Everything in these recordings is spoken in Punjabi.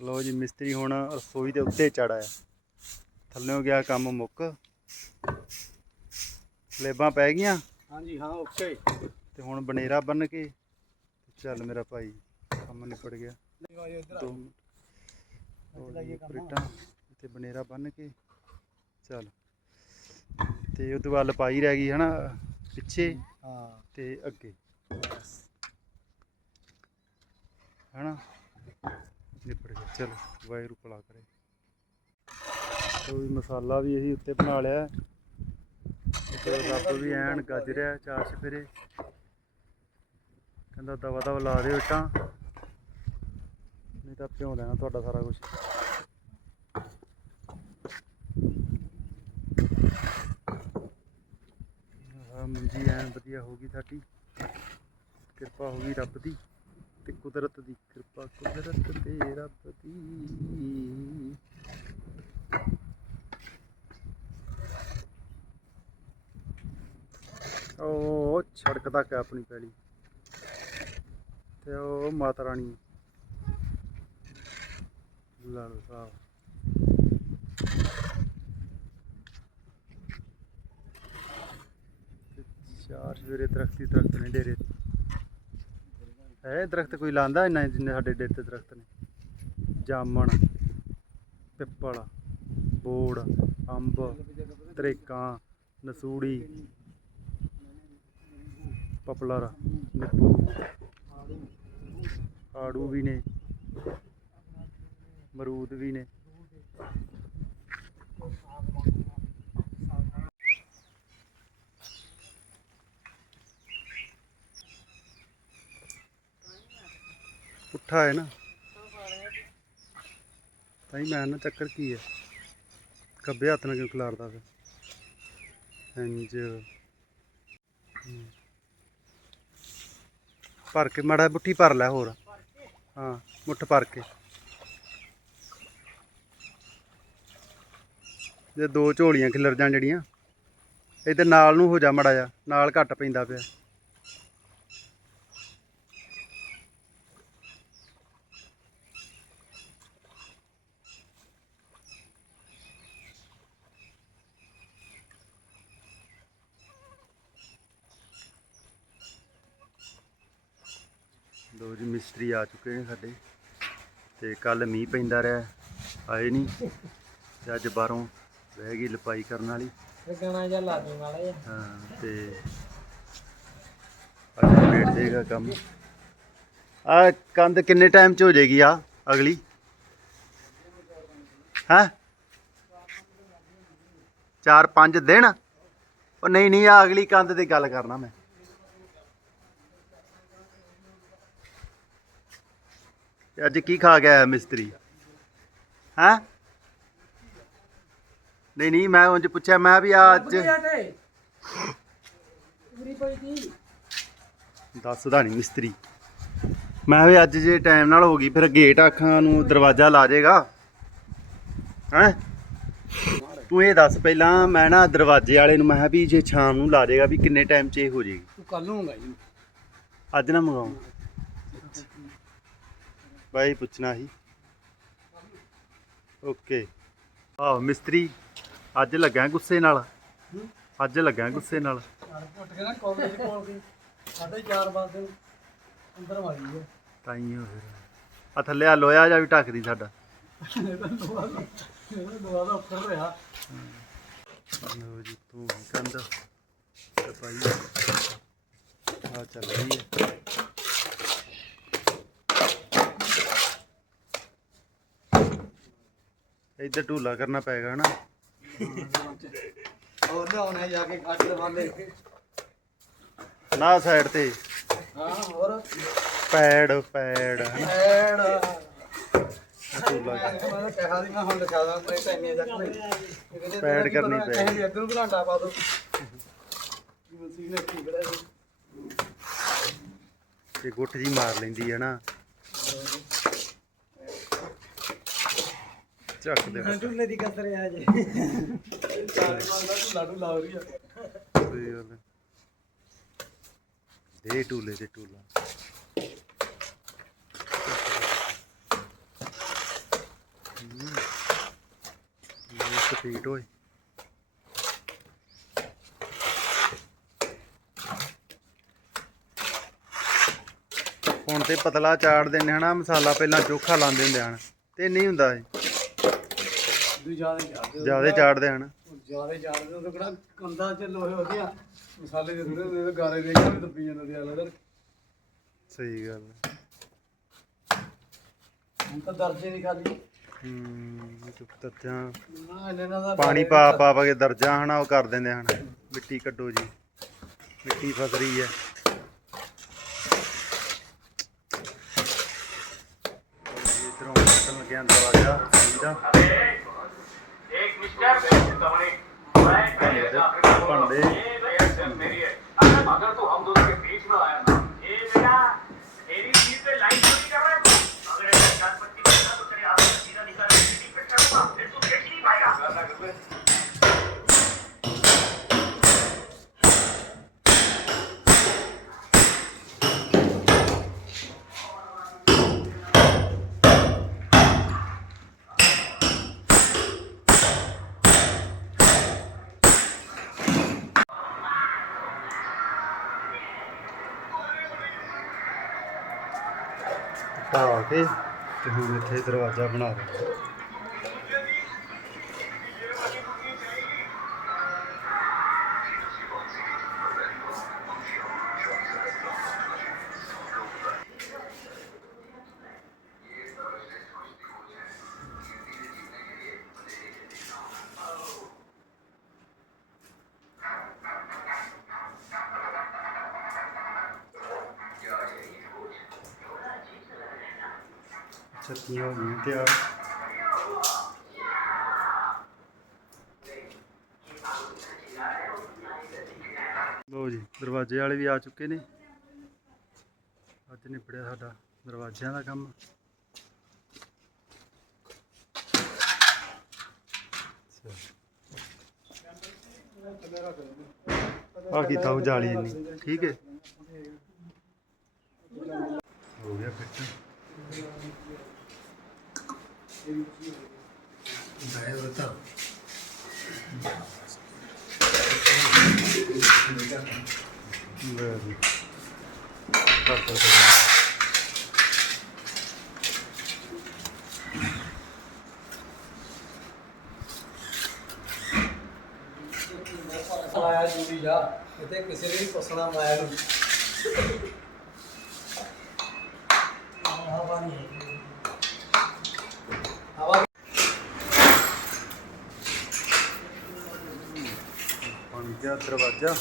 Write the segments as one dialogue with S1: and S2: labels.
S1: ਲੋ ਜੀ ਮਿਸਤਰੀ ਹੁਣ ਰਸੋਈ ਦੇ ਉੱਤੇ ਚੜਾ ਆ ਥੱਲੇੋਂ ਗਿਆ ਕੰਮ ਮੁੱਕ। ਸਲੇਬਾਂ ਪੈ ਗਈਆਂ।
S2: ਹਾਂਜੀ ਹਾਂ ਓਕੇ।
S1: ਤੇ ਹੁਣ ਬਨੇਰਾ ਬੰਨ ਕੇ ਚੱਲ ਮੇਰਾ ਭਾਈ ਕੰਮ ਨਿਪਟ ਗਿਆ। ਬਨੇਰਾ ਬੰਨ ਕੇ ਚੱਲ। ਤੇ ਉਹ ਤੋਂ ਬਾਅਦ ਲਪਾਈ ਰਹਿ ਗਈ ਹਨਾ ਪਿੱਛੇ
S2: ਹਾਂ।
S1: ਤੇ ਅੱਗੇ। ਹਨਾ? ਨਿਪਟ ਗਿਆ ਚਲੋ। ਵਾਹਿਗੁਰੂ ਭਲਾ ਕਰੇ। ਤੇ ਵੀ ਮਸਾਲਾ ਵੀ ਇਹੀ ਉੱਤੇ ਬਣਾ ਲਿਆ। ਤੇ ਰੱਬ ਵੀ ਐਨ ਗੱਜ ਰਿਹਾ ਚਾਰ ਚਫੇਰੇ। ਕਹਿੰਦਾ ਦਵਾ ਦਵਾ ਲਾ ਦਿਓ ਇੱਟਾਂ। ਨਹੀਂ ਤਾਂ ਭਿਉਂ ਦੇਣਾ ਤੁਹਾਡਾ ਸਾਰਾ ਕੁਝ ਮੰਜੀ ਐਨ ਵਧੀਆ ਹੋ ਗਈ ਸਾਡੀ। ਕਿਰਪਾ ਹੋ ਗਈ ਰੱਬ ਦੀ। ਤੇ ਕੁਦਰਤ ਦੀ ਕਿਰਪਾ, ਕੁਦਰਤ ਤੇ ਰੱਬ ਦੀ। ਉਹ ਛੜਕ ਤੱਕ ਆਪਣੀ ਪੈਲੀ? ਤੇ ਉਹ ਮਾਤਾ ਰਾਣੀ। ਲਾਲ ਸਾਹਿਬ ਚਾਰ ਸਵੇਰੇ ਦਰਖਤੀ ਦਰਖਤ ਨੇ ਡੇਰੇ ਤੇ। ਹੈ, ਦਰਖਤ ਕੋਈ ਲਾਂਦਾ ਇੰਨਾ ਜਿੰਨੇ ਸਾਡੇ ਡੇਰੇ ਤੇ ਦਰਖਤ ਨੇ? ਜਾਮਣ, ਪਿੱਪਲ, ਬੋੜ, ਅੰਬ, ਤਰੇਕਾਂ, ਨਸੂੜੀ, ਪਪਲਰ, ਨਿੰਬੂ, ਆੜੂ ਵੀ ਨੇ ਮਰੂਦ ਵੀ ਨੇ। ਪੁੱਠਾ ਹੈ ਨਾ। ਤਾਈ ਮੈਂ ਨਾ ਚੱਕਰ ਕੀ ਹੈ। ਖੱਬੇ ਹੱਥ ਨਾਲ ਕਿਉਂ ਖਿਲਾਰਦਾ ਫਿਰ? ਇੰਜ। ਭਰ ਕੇ, ਮਾੜਾ ਜਿਹਾ ਮੁੱਠੀ ਭਰ ਲੈ ਹੋਰ। ਹਾਂ, ਮੁੱਠ ਭਰ ਕੇ। ਜੇ ਦੋ ਝੋਲੀਆਂ ਖਿਲਰ ਜਾਣ ਜਿਹੜੀਆਂ ਇਹ ਇੱਧਰ ਨਾਲ ਨੂੰ ਹੋ ਜਾ ਮੜਾ ਜਾ ਨਾਲ ਘੱਟ ਪੈਂਦਾ ਪਿਆ। ਲੋ ਜੀ ਮਿਸਤਰੀ ਆ ਚੁੱਕੇ ਨੇ ਸਾਡੇ ਤੇ ਕੱਲ ਮੀਂਹ ਪੈਂਦਾ ਰਿਹਾ ਆਏ ਨਹੀਂ ਤੇ ਅੱਜ ਬਾਹਰੋਂ ਰਹਿ ਗਈ ਲਪਾਈ ਕਰਨ ਵਾਲੀ।
S2: ਗਾਣਾ ਜਿਹਾ ਲਾ ਦੂੰ ਵਾਲੇ
S1: ਹਾਂ ਤੇ ਅੱਜ ਵੇਟ ਦੇਗਾ ਕੰਮ। ਆ ਕੰਧ ਕਿੰਨੇ ਟਾਈਮ ਚ ਹੋ ਜਾਏਗੀ ਆ ਅਗਲੀ? ਹੈ? ਚਾਰ ਪੰਜ ਦਿਨ? ਉਹ ਨਹੀਂ ਨਹੀਂ ਆ ਅਗਲੀ ਕੰਧ ਦੀ ਗੱਲ ਕਰਨਾ ਮੈਂ। ਤੇ ਅੱਜ ਕੀ ਖਾ ਗਿਆ ਮਿਸਤਰੀ? ਹੈ? ਨਹੀਂ ਨਹੀਂ ਮੈਂ ਉਂਝ ਪੁੱਛਿਆ ਮੈਂ ਵੀ ਆ ਅੱਜ
S2: ਪੂਰੀ ਪਈ ਦੀ
S1: ਦੱਸਦਾ ਨਹੀਂ ਮਿਸਤਰੀ। ਮੈਂ ਵੀ ਅੱਜ ਜੇ ਟਾਈਮ ਨਾਲ ਹੋ ਗਈ ਫਿਰ ਗੇਟ ਅੱਖਾਂ ਨੂੰ ਦਰਵਾਜ਼ਾ ਲਾ ਜਾਏਗਾ ਹੈ? ਤੂੰ ਇਹ ਦੱਸ ਪਹਿਲਾਂ ਮੈਂ ਨਾ ਦਰਵਾਜ਼ੇ ਵਾਲੇ ਨੂੰ ਮੈਂ ਕਿਹਾ ਵੀ ਜੇ ਸ਼ਾਮ ਨੂੰ ਲਾ ਜਾਏਗਾ ਵੀ ਕਿੰਨੇ ਟਾਈਮ 'ਚ ਇਹ ਹੋ ਜਾਏਗੀ
S2: ਤੂੰ ਕੱਲ ਨੂੰ ਜੀ
S1: ਅੱਜ ਨਾ ਮੰਗਾਉਂ ਬਾਈ ਪੁੱਛਣਾ ਸੀ। ਓਕੇ। ਆਹ ਮਿਸਤਰੀ ਅੱਜ ਲੱਗਾ ਗੁੱਸੇ ਨਾਲ। ਅੱਜ ਲੱਗਾ ਗੁੱਸੇ ਨਾਲ।
S2: ਉੱਠ ਕੇ ਨਾ ਕਾਲਜ ਕੋਲ ਕੇ ਸਾਢੇ 4 ਵਜੇ ਅੰਦਰ ਵਾਲੀ ਹੈ
S1: ਤਾਂ ਹੀ ਹੋ ਫਿਰ। ਆ ਥੱਲੇ ਆ ਲੋਹਾ ਜਾ ਵੀ ਢੱਕਦੀ ਸਾਡਾ।
S2: ਇਹਦਾ ਦਾ ਉੱਪਰ ਰਿਹਾ।
S1: ਲੋ ਜੀ ਤੂੰ ਕੰਦ ਤੇ ਭਾਈ ਆ ਚੱਲ ਰਹੀ ਹੈ ਇੱਧਰ ਢੂਲਾ ਕਰਨਾ ਪਏਗਾ ਨਾ।
S2: ਉਹ ਲਿਆਉਣਾ ਜਾ ਕੇ ਕੱਟ ਵਾਲੇ
S1: ਨਾ ਸਾਈਡ ਤੇ।
S2: ਹਾਂ ਹੋਰ?
S1: ਪੈੜ ਪੈੜ। ਹਨਾ
S2: ਐਡ
S1: ਢੂਲਾ ਕਰ-
S2: ਮੈਂ ਕਿਹਾ ਦੀ ਮੈਂ ਹੁਣ ਲਿਖਾ ਦਾਂ ਤੇ ਟਾਈਮੇ ਤੱਕ ਨਹੀਂ
S1: ਪੈਡ ਕਰਨੀ
S2: ਨੂੰ ਘੰਟਾ ਪਾ। ਦੋ।
S1: ਤੇ ਗੁੱਟ ਜੀ ਮਾਰ ਲੈਂਦੀ ਹੈ ਨਾ। ਚੱਕ ਦੇ ਬਸ।
S2: ਢੁੱਲੇ ਦੀ ਕਸਰ ਹੋ ਰਹੀ ਆ
S1: ਸਹੀ ਗੱਲ ਹੈ। ਦੇ ਟੂਲੇ ਤੇ ਟੂਲਾ ਇਹ ਸਪੀਡ ਹੋਏ। ਹੁਣ ਤੇ ਪਤਲਾ ਚਾੜ ਦਿੰਦੇ ਹਨਾ ਮਸਾਲਾ ਪਹਿਲਾਂ ਚੋਖਾ ਲਾਉਂਦੇ ਹੁੰਦੇ ਹਨ। ਤੇ ਨਹੀਂ ਹੁੰਦਾ ਇਹ।
S2: ਦੂ ਜ਼ਿਆਦਾ ਚਾੜਦੇ
S1: ਜਿਆਦੇ ਚਾੜਦੇ ਹਨ
S2: ਜ਼ਿਆਦਾ ਚਾੜਦੇ ਉਹ ਕਿਹੜਾ ਕੰਦਾ ਚ ਲੋਹੇ ਵਧੀਆ ਮਸਾਲੇ ਦੇ ਥੋੜੇ ਉਹਦੇ ਗਾਰੇ ਦੇ ਕੇ ਦੱਬੀ ਜਾਂਦੇ ਤੇ ਆਲਾ ਦਰ
S1: ਸਹੀ ਗੱਲ ਹੈ
S2: ਹੁਣ ਤਾਂ ਦਰਜੇ ਨਹੀਂ ਖਾਲੀ।
S1: ਹੂੰ ਚੁੱਪ ਤੱਤਿਆਂ
S2: ਨਾ ਇਹਨਾਂ ਦਾ
S1: ਪਾਣੀ ਪਾ ਪਾ ਪਾ ਕੇ ਦਰਜਾ ਹਨਾ ਉਹ ਕਰ ਦਿੰਦੇ ਹਨ। ਮਿੱਟੀ ਕੱਢੋ ਜੀ। ਮਿੱਟੀ ਫਸ ਰਹੀ ਹੈ। ਇਧਰੋਂ ਨਿਕਲ ਲੱਗਿਆ ਦਰਵਾਜ਼ਾ ਸੀਦਾ
S3: एक पंडे अगर तो हम दोनों के बीच में आया ना ये बेटा मेरी चीज़ पे लाइन चोरी कर रहा है अगर ऐसा चार पत्ती करना तो तेरे हाथ में सीधा निकाल के पेट करूँगा फिर तू पेट ही नहीं पाएगा
S1: ਢਾ ਕੇ ਤੇ ਹੁਣ ਇੱਥੇ ਦਰਵਾਜ਼ਾ ਬਣਾ ਦੇ ਛੱਤੀਆਂ ਹੋ ਗਈਆਂ ਤਿਆਰ ਲੋ ਜੀ, ਦਰਵਾਜ਼ੇ ਵਾਲੇ ਵੀ ਆ ਚੁੱਕੇ ਨੇ। ਅੱਜ ਨਿਬੜਿਆ ਸਾਡਾ ਦਰਵਾਜ਼ਿਆਂ ਦਾ ਕੰਮ। ਆ ਕੀਤਾ ਉਹ ਜਾਲੀ ਠੀਕ ਹੈ। ਹੋ ਗਿਆ ਫਿੱਟ
S2: ਮੈਂ ਉਹ ਤਾਂ
S1: ਲੈ ਜੀ ਕਰ ਕਰ
S2: ਆਇਆ ਜੂੜੀ ਜਾ, ਕਿਤੇ ਕਿਸੇ ਨੇ ਵੀ ਪੁੱਛਣਾ ਮਾਇਆ ਨੂੰ
S1: ਬਣ ਦਰਵਾਜ਼ਾ।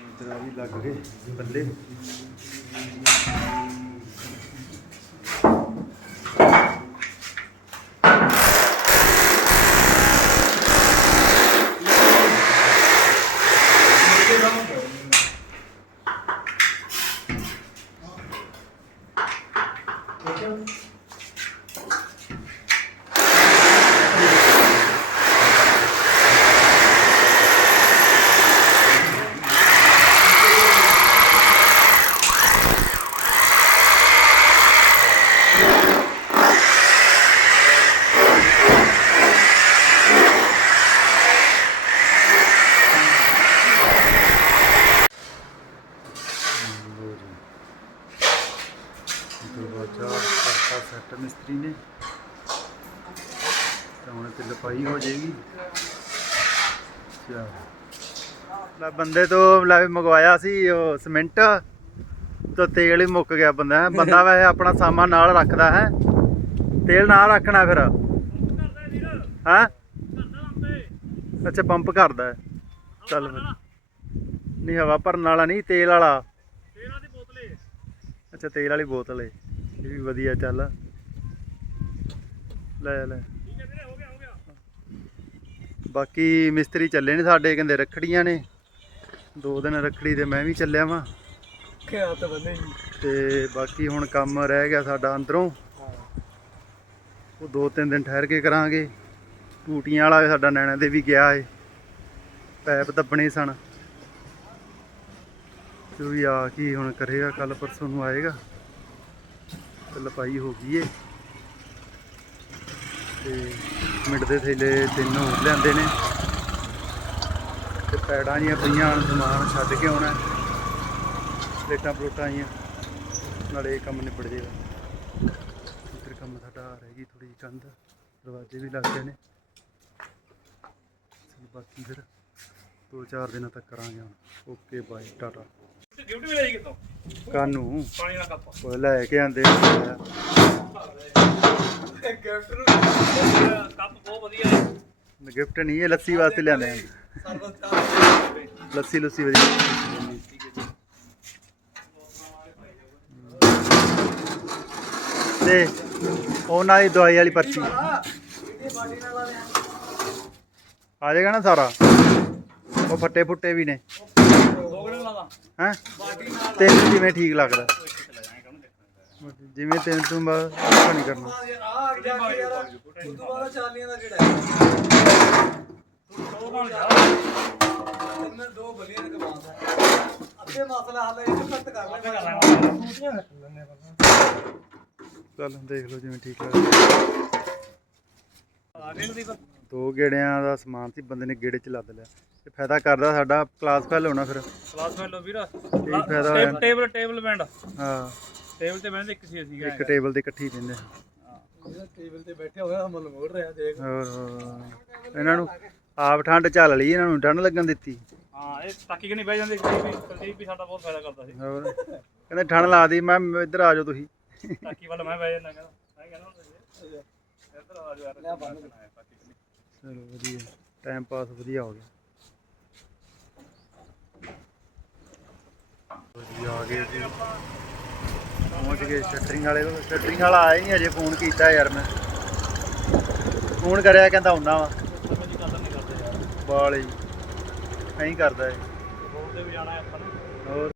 S1: ਇਧਰ ਵੀ ਲੱਗ ਗਏ ਬੱਲੇ ਲੋ ਜੀ ਦਰਵਾਜ਼ਾ ਕਰਤਾ ਸੈੱਟ ਮਿਸਤਰੀ ਨੇ ਤਾਂ ਹੁਣ ਤੇ ਲਪਾਈ ਹੋ ਜਾਏਗੀ ਚਲ ਲੈ ਬੰਦੇ ਤੋਂ ਲੈ ਮੰਗਵਾਇਆ ਸੀ ਉਹ ਸਿਮੈਂਟ ਤੇ ਤੇਲ ਹੀ ਮੁੱਕ ਗਿਆ ਬੰਦਾ। ਬੰਦਾ ਵੈਸੇ ਆਪਣਾ ਸਾਮਾਨ ਨਾਲ ਰੱਖਦਾ ਹੈ। ਤੇਲ ਨਾਲ ਰੱਖਣਾ ਫਿਰ। ਹਾਂ? ਅੱਛਾ, ਪੰਪ ਕਰਦਾ ਚੱਲ ਫਿਰ। ਨਹੀਂ, ਹਵਾ ਭਰਨ ਵਾਲਾ ਨਹੀਂ, ਤੇਲ ਵਾਲਾ। ਅੱਛਾ, ਤੇਲ ਵਾਲੀ ਬੋਤਲ ਏ। ਇਹ ਵੀ ਵਧੀਆ, ਚੱਲ। ਲੈ ਲੈ। ਬਾਕੀ ਮਿਸਤਰੀ ਚੱਲੇ ਨੇ ਸਾਡੇ, ਕਹਿੰਦੇ ਰੱਖੜੀਆਂ ਨੇ। ਦੋ ਦਿਨ ਰੱਖੜੀ ਤੇ ਮੈਂ ਵੀ ਚੱਲਿਆ ਵਾਂ।
S2: ਕਿਹਾ ਤਾਂ ਬੰਦੇ ਜੀ।
S1: ਤੇ ਬਾਕੀ ਹੁਣ ਕੰਮ ਰਹਿ ਗਿਆ ਸਾਡਾ ਅੰਦਰੋਂ। ਉਹ ਦੋ ਤਿੰਨ ਦਿਨ ਠਹਿਰ ਕੇ ਕਰਾਂਗੇ। ਟੂਟੀਆਂ ਵਾਲਾ ਸਾਡਾ ਨੈਣਾ ਦੇ ਵੀ ਗਿਆ ਏ। ਪੈਪ ਦੱਬਣੇ ਸਨ। ਤੇ ਉਹ ਵੀ ਆ ਕੀ ਹੁਣ ਕਰੇਗਾ ਕੱਲ ਪਰਸੋਂ ਨੂੰ ਆਏਗਾ। ਤੇ ਲਪਾਈ ਹੋ ਗਈ ਏ। ਤੇ ਮਿੰਟ ਦੇ ਥੈਲੇ ਤਿੰਨ ਹੋਰ ਲਿਆਂਦੇ ਨੇ। ਪੈੜਾਂ ਜੀਆਂ ਪਈਆਂ ਹਨ ਸਮਾਨ ਛੱਡ ਕੇ ਆਉਣਾ। ਪਲੇਟਾਂ ਪਲੂਟਾਂ ਆਈਆਂ। ਨਾਲੇ ਇਹ ਕੰਮ ਨਿਬੜ ਜੇਗਾ। ਇੱਧਰ ਕੰਮ ਸਾਡਾ ਰਹਿ ਗਈ ਥੋੜੀ ਕੰਧ। ਦਰਵਾਜ਼ੇ ਵੀ ਲੱਗ ਗਏ ਨੇ। ਬਾਕੀ ਫਿਰ ਦੋ ਚਾਰ ਦਿਨਾਂ ਤੱਕ ਕਰਾਂਗੇ ਹੁਣ। ਓਕੇ ਬਾਏ ਟਾਟਾ।
S3: ਗਿਫਟ ਵੀ ਲਈ ਕਿਤੋਂ
S1: ਕਾਨੂੰ?
S3: ਪਾਣੀ ਦਾ ਕੱਪ।
S1: ਉਹ ਲੈ ਕੇ ਆਂਦੇ
S2: ਗਿਫਟ ਨੂੰ
S3: ਕੱਪ ਬਹੁਤ ਵਧੀਆ। ਹੈ
S1: ਗਿਫਟ ਨਹੀਂ ਇਹ ਲੱਸੀ ਵਾਸਤੇ ਲਿਆਂਦੇ ਆ। ਲੱਸੀ, ਲੁੱਸੀ ਵਧੀਆ। ਤੇ ਉਹਨਾਂ ਦੀ ਦਵਾਈ ਵਾਲੀ ਪਰਚੀ। ਆ ਜਾਏਗਾ ਨਾ ਸਾਰਾ? ਉਹ ਫੱਟੇ ਫੁੱਟੇ ਵੀ ਨੇ।
S3: ਦੋ
S1: ਹੈ? ਤੈਨੂੰ ਜਿਵੇਂ ਠੀਕ ਲੱਗਦਾ? ਜਿਵੇਂ ਤੈਨੂੰ ਤੂੰ ਬਸ ਨਹੀਂ ਕਰਨਾ।
S2: ਦਾ ਹੈ
S3: ਬਣ ਜਾ
S2: ਤਿੰਨ ਦੋ ਬਲੀਆਂ ਦੇ ਕਮਾਉਂਦਾ ਅੱਧੇ ਮਸਲਾ ਹੱਲ ਇਹ ਕੱਟ ਕਰ ਲੈ
S1: ਚੱਲ ਦੇਖ ਲਓ ਜਿਵੇਂ ਠੀਕ ਲੱਗਦਾ।
S3: ਆ ਗਏ ਨਦੀਪ
S1: ਦੋ ਗੇੜਿਆਂ ਦਾ ਸਮਾਨ ਸੀ ਬੰਦੇ ਨੇ ਗੇੜੇ ਚ ਲੱਦ ਲਿਆ। ਤੇ ਫਾਇਦਾ ਕਰਦਾ ਸਾਡਾ ਕਲਾਸ ਫੈਲ ਹੋਣਾ ਫਿਰ।
S3: ਕਲਾਸ ਫੈਲੋ ਵੀਰ।
S1: ਫਾਇਦਾ ਹੋਇਆ।
S3: ਟੇਬਲ ਟੇਬਲ ਬੈਂਡ
S1: ਹਾਂ।
S3: ਟੇਬਲ ਤੇ ਬੈਂਡ ਇੱਕ ਸੀ ਅਸੀਂ
S1: ਇੱਕ ਟੇਬਲ ਤੇ ਇਕੱਠੀ ਪੈਂਦੇ
S2: ਜਿਹੜਾ ਟੇਬਲ ਤੇ ਬੈਠੇ ਹੋਏ ਹਮਲ ਮੋੜ ਰਿਹਾ ਦੇਖ।
S1: ਹੋਰ। ਇਹਨਾਂ ਨੂੰ ਆਪ ਠੰਡ ਝੱਲ ਲਈ ਇਹਨਾਂ ਨੂੰ ਠੰਡ ਲੱਗਣ ਦਿੱਤੀ।
S3: ਹਾਂ ਇਹ ਟਾਕੀ ਕਿ ਨਹੀਂ ਬਹਿ ਜਾਂਦੇ? ਕੁਲਦੀਪ ਵੀ ਕੁਲਦੀਪ ਵੀ ਸਾਡਾ ਬਹੁਤ ਫਾਇਦਾ ਕਰਦਾ ਸੀ।
S1: ਹੋਰ? ਕਹਿੰਦੇ ਠੰਡ ਲਾਦੀ ਮੈਂ ਇੱਧਰ ਆ ਜਾਓ ਤੁਸੀਂ।
S3: ਟਾਕੀ ਵੱਲ ਮੈਂ ਬਹਿ ਜਾਂਦਾ ਕਹਿੰਦਾ ਮੈਂ ਕਹਿੰਦਾ ਹੁੰਦਾ ਸੀ, ਇੱਧਰ ਆ ਜਾ ਯਾਰ
S2: ਲੈ ਬੰਨ।
S3: ਟਾਕੀ ਕਿ ਨਹੀਂ?
S1: ਚਲੋ ਵਧੀਆ ਟਾਈਮ ਪਾਸ ਵਧੀਆ ਹੋ ਗਿਆ। ਵਧੀਆ ਆ ਗਏ ਜੀ। ਪਹੁੰਚ ਗਏ ਸ਼ਟਰਿੰਗ ਵਾਲੇ ਕੋਲ। ਸ਼ਟਰਿੰਗ ਵਾਲਾ ਆਇਆ ਨਹੀਂ ਅਜੇ ਫੋਨ ਕੀਤਾ ਯਾਰ ਮੈਂ। ਫੋਨ ਕਰਿਆ ਕਹਿੰਦਾ ਹੁੰਨਾ ਵਾ
S3: ਸਮਝ ਦੀ ਕਦਰ ਨਹੀਂ
S1: ਜੀ। ਐਂ ਕਰਦਾ ਏ
S3: ਰੋਡ ਤੇ ਵੀ ਜਾਣਾ ਹੈ ਆਪਾਂ ਨੇ।
S1: ਹੋਰ?